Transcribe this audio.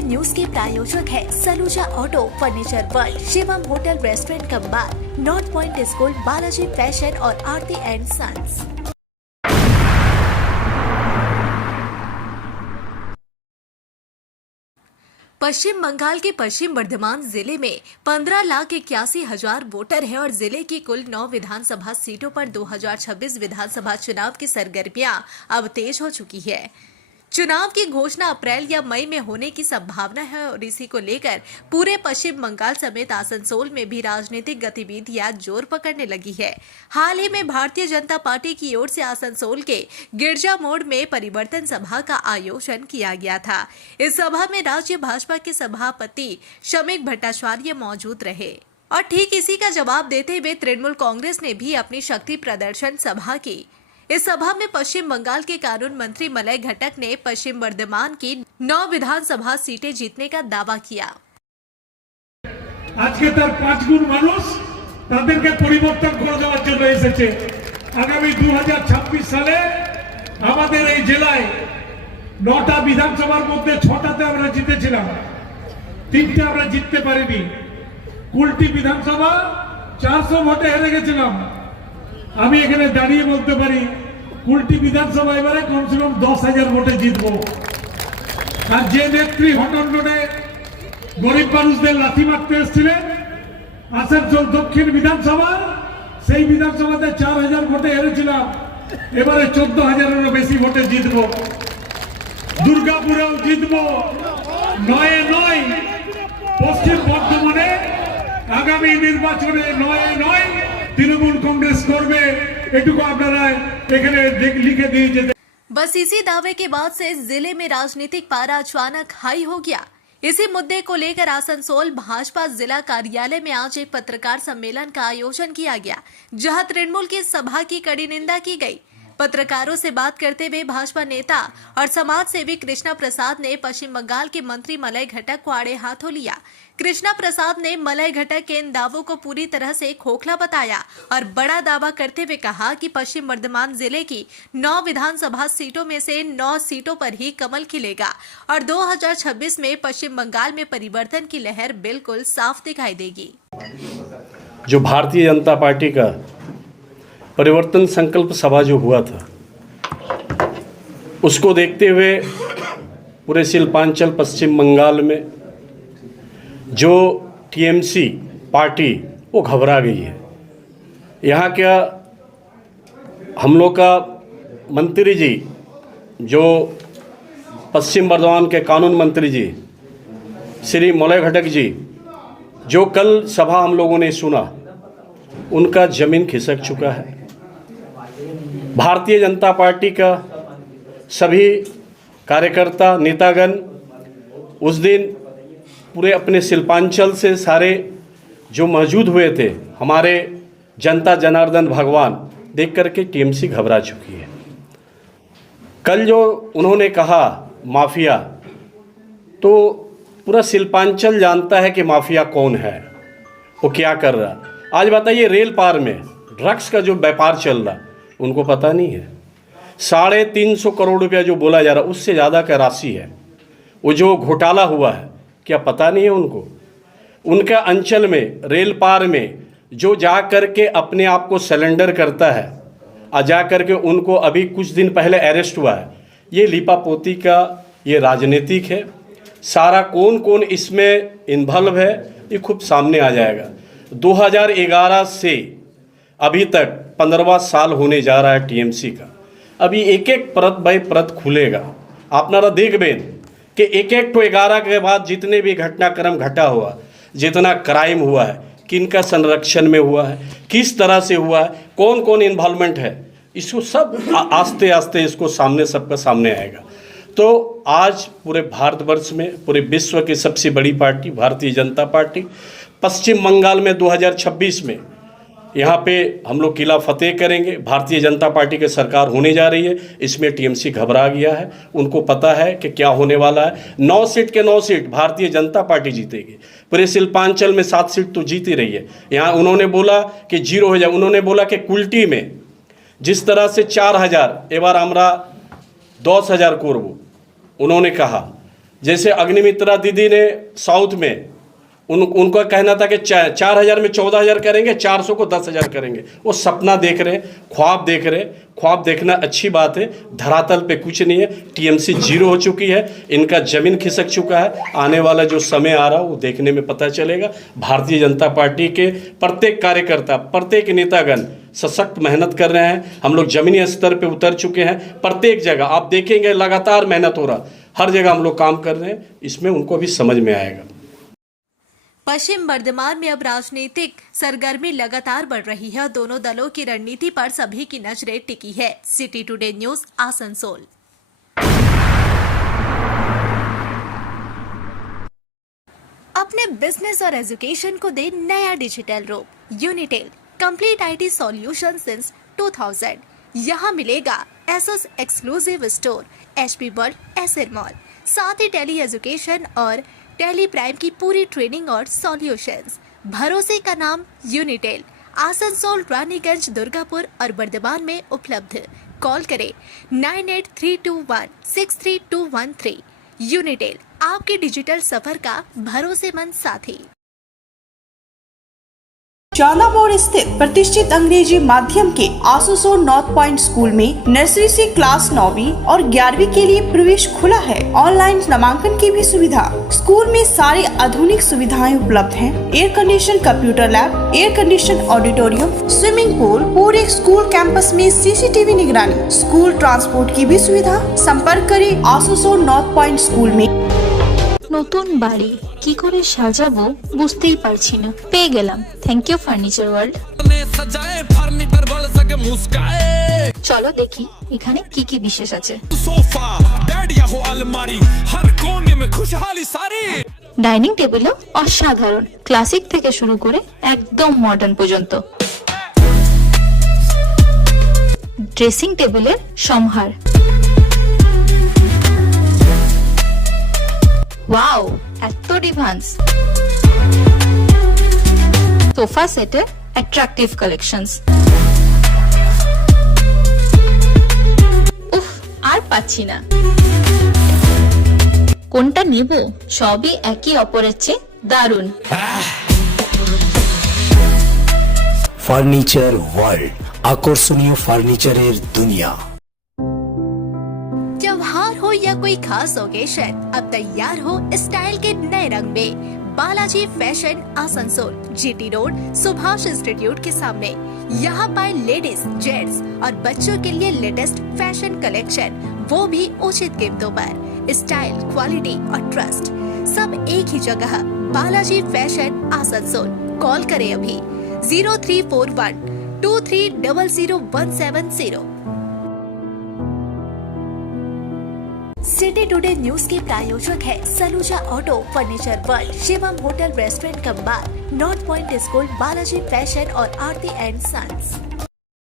N news के प्रायोजक है Saluja auto furniture world, Shivam hotel restaurant cum bar, north point school, Balaji fashion और Aarti and sons. Paschim Bangal के पश्चिम बर्धमान जिले में 15,81,000 वोटर हैं और जिले की कुल 9 विधानसभा सीटों पर 2026 विधानसभा चुनाव की सरगर्मियां अब तेज हो चुकी है। चुनाव की घोषणा अप्रैल या मई में होने की संभावना है और इसी को लेकर पूरे पश्चिम बंगाल समेत आसनसोल में भी राजनीतिक गतिविधियां जोर पकड़ने लगी है। हाल ही में भारतीय जनता पार्टी की ओर से आसनसोल के गिरजा मोड़ में परिवर्तन सभा का आयोजन किया गया था। इस सभा में राज्य भाजपा के सभापति शमीक भट्टाचार्य मौजूद रहे और ठीक इसी का जवाब देते हुए तृणमूल कांग्रेस ने भी अपनी शक्ति प्रदर्शन सभा की। इस सभा में पश्चिम बंगाल के कानून मंत्री मलय घटक ने पश्चिम बर्धमान की 9 विधानसभा सीटें जीतने का दावा किया। आज के तार 5 गुण मानुष তাদেরকে পরিবর্তন করে দেওয়ার জন্য এসেছে। আগামী 2026 সালে আমাদের এই জেলায় 9টা বিধানসভার মধ্যে 6টাতে আমরা জিতেছিলাম, 3টে আমরা জিততে পারিনি। কুলটি বিধানসভা 400 ভোটে হেরে গেছিলাম। আমি এখানে দাঁড়িয়ে বলতে পারি কুলটি বিধানসভা এবারে কমসে কম 10,000 ভোটে জিতবো। আর যে নেত্রী হটনডনে গরিব মানুষদের লাথি মারতে এসেছিলেন আসানসোল দক্ষিণ বিধানসভা, সেই বিধানসভাতে 4,000 ভোটে হেরেছিলাম, এবারে 14,000-এরও বেশি ভোটে জিতবো। দুর্গাপুরেও জিতবো, নয় পশ্চিম বর্ধমানে আগামী নির্বাচনে নয় तृणमूल कांग्रेस করবে, এটুকু আপনারা এখানে লিখে দিয়ে যেতে। बस इसी दावे के बाद से जिले में राजनीतिक पारा अचानक हाई हो गया। इसी मुद्दे को लेकर आसनसोल भाजपा जिला कार्यालय में आज एक पत्रकार सम्मेलन का आयोजन किया गया, जहां तृणमूल की सभा की कड़ी निंदा की गई। पत्रकारों से बात करते हुए भाजपा नेता और समाज सेवी कृष्णा प्रसाद ने पश्चिम बंगाल के मंत्री मलय घटक को आड़े हाथों लिया। कृष्णा प्रसाद ने मलय घटक के इन दावों को पूरी तरह से खोखला बताया और बड़ा दावा करते हुए कहा कि पश्चिम बर्धमान जिले की 9 विधानसभा सीटों में से 9 सीटों पर ही कमल खिलेगा और 2026 में पश्चिम बंगाल में परिवर्तन की लहर बिल्कुल साफ दिखाई देगी। जो भारतीय जनता पार्टी का परिवर्तन संकल्प सभा जो हुआ था, उसको देखते हुए पूरे शिल्पांचल पश्चिम बंगाल में जो टीएमसी पार्टी वो घबरा गई है। यहाँ क्या हम लोग का मंत्री जी, जो पश्चिम बर्धमान के कानून मंत्री जी श्री मलय घटक जी, जो कल सभा हम लोगों ने सुना, उनका जमीन खिसक चुका है। भारतीय जनता पार्टी का सभी कार्यकर्ता नेतागण उस दिन पूरे अपने शिल्पांचल से सारे जो मौजूद हुए थे, हमारे जनता जनार्दन भगवान देख करके टीएमसी घबरा चुकी है। कल जो उन्होंने कहा माफिया, तो पूरा शिल्पांचल जानता है कि माफिया कौन है, वो क्या कर रहा है। आज बताइए, रेल पार में ड्रग्स का जो व्यापार चल रहा, उनको पता नहीं है। 350 करोड़ रुपया जो बोला जा रहा, उससे ज़्यादा का राशि है। वो जो घोटाला हुआ है, क्या पता नहीं है उनको? उनका अंचल में रेल पार में जो जा कर के अपने आप को सिलेंडर करता है, आ जा कर के उनको अभी कुछ दिन पहले अरेस्ट हुआ है। ये लिपापोती का ये राजनीतिक है। सारा कौन कौन इसमें इन्वॉल्व है, ये खूब सामने आ जाएगा। 2011 से अभी तक 15वां साल होने जा रहा है टीएमसी का। अभी एक एक परत बाई परत खुलेगा। आपनारा देखबेन कि एक तो 11 के बाद जितने भी घटनाक्रम घटा हुआ, जितना क्राइम हुआ है, किनका संरक्षण में हुआ है, किस तरह से हुआ है, कौन कौन इन्वॉल्वमेंट है, इसको सब आस्ते आस्ते इसको सामने सबका सामने आएगा। तो आज पूरे भारतवर्ष में, पूरे विश्व की सबसे बड़ी पार्टी भारतीय जनता पार्टी पश्चिम बंगाल में 2026 में यहाँ पे हम लोग किला फतेह करेंगे। भारतीय जनता पार्टी की सरकार होने जा रही है, इसमें टीएमसी घबरा गया है। उनको पता है कि क्या होने वाला है। 9 सीट के 9 सीट भारतीय जनता पार्टी जीतेगी। पूरे शिल्पांचल में 7 सीट तो जीत ही रही है। यहाँ उन्होंने बोला कि 0 हो जाए। उन्होंने बोला कि कुल्टी में जिस तरह से 4,000 एबार আমরা 10,000 করব, उन्होंने कहा जैसे अग्निमित्रा दीदी ने साउथ में उनका कहना था कि 4,000 में 14,000 करेंगे, 400 को 10,000 करेंगे। वो सपना देख रहे, ख्वाब देख रहे। ख्वाब देखना अच्छी बात है, धरातल पे कुछ नहीं है। टीएमसी जीरो हो चुकी है, इनका जमीन खिसक चुका है। आने वाला जो समय आ रहा वो देखने में पता चलेगा। भारतीय जनता पार्टी के प्रत्येक कार्यकर्ता, प्रत्येक नेतागण सशक्त मेहनत कर रहे हैं। हम लोग जमीनी स्तर पे उतर चुके हैं। प्रत्येक जगह आप देखेंगे लगातार मेहनत हो रहा, हर जगह हम लोग काम कर रहे हैं। इसमें उनको भी समझ में आएगा। पश्चिम बर्धमान में अब राजनीतिक सरगर्मी लगातार बढ़ रही है। दोनों दलों की रणनीति पर सभी की नजरें टिकी है। City today news Asansol. अपने बिजनेस और एजुकेशन को दे नया डिजिटल रूप। यूनिटेल कंप्लीट आईटी सॉल्यूशन सिंस 2000। यहाँ मिलेगा Asus exclusive store, HP world, Acer mall, साथ ही टेली एजुकेशन और टेली प्राइम की पूरी ट्रेनिंग और सॉल्यूशंस। भरोसे का नाम यूनिटेल। आसनसोल, रानीगंज, दुर्गापुर और बर्धमान में उपलब्ध। कॉल करें 9832163213। यूनिटेल, आपके डिजिटल सफर का भरोसेमंद साथी। चाला मोड़ स्थित प्रतिष्ठित अंग्रेजी माध्यम के आसनसोल नॉर्थ पॉइंट स्कूल में नर्सरी से क्लास 9वीं और 11वीं के लिए प्रवेश खुला है। ऑनलाइन नामांकन की भी सुविधा। स्कूल में सारी आधुनिक सुविधाएं उपलब्ध हैं। Air condition computer lab, air condition auditorium, swimming pool, पूरे स्कूल कैंपस में CCTV निगरानी, स्कूल ट्रांसपोर्ट की भी सुविधा। संपर्क करें आसनसोल नॉर्थ पॉइंट स्कूल में। নতুন বাড়ি কি করে সাজাবো বুঝতেই পারছি না। পেয়ে গেলাম, থ্যাংক ইউ ফার্নিচার ওয়ার্ল্ড। চলো দেখি এখানে কি কি বিশেষ আছে। ডাইনিং টেবিলও অসাধারণ, ক্লাসিক থেকে শুরু করে একদম মডার্ন পর্যন্ত। ড্রেসিং টেবিলের সমাহার। ওয়াও, এত ডিভান্স। সোফা সেটের অ্যাট্রাকটিভ কালেকশনস। উফ, আর পাচ্ছি না। কোনটা নেব? সবই একই অপরের চেয়ে দারুণ। ফার্নিচার ওয়ার্ল্ড, আকর্ষণীয় ফার্নিচারের দুনিয়া। त्योहार हो या कोई खास ओकेशन, अब तैयार हो स्टाइल के नए रंग में। Balaji fashion Asansol, GT road, Subhash institute के सामने। यहाँ पाए लेडीज, जेंट्स और बच्चों के लिए लेटेस्ट फैशन कलेक्शन, वो भी उचित कीमतों पर। स्टाइल, क्वालिटी और ट्रस्ट सब एक ही जगह। बालाजी फैशन आसनसोल। कॉल करें अभी 034123000170। सिटी टुडे न्यूज के प्रायोजक है Saluja auto, furniture world, Shivam hotel, restaurant cum bar, north point school, Balaji fashion और आरती एंड सन्स।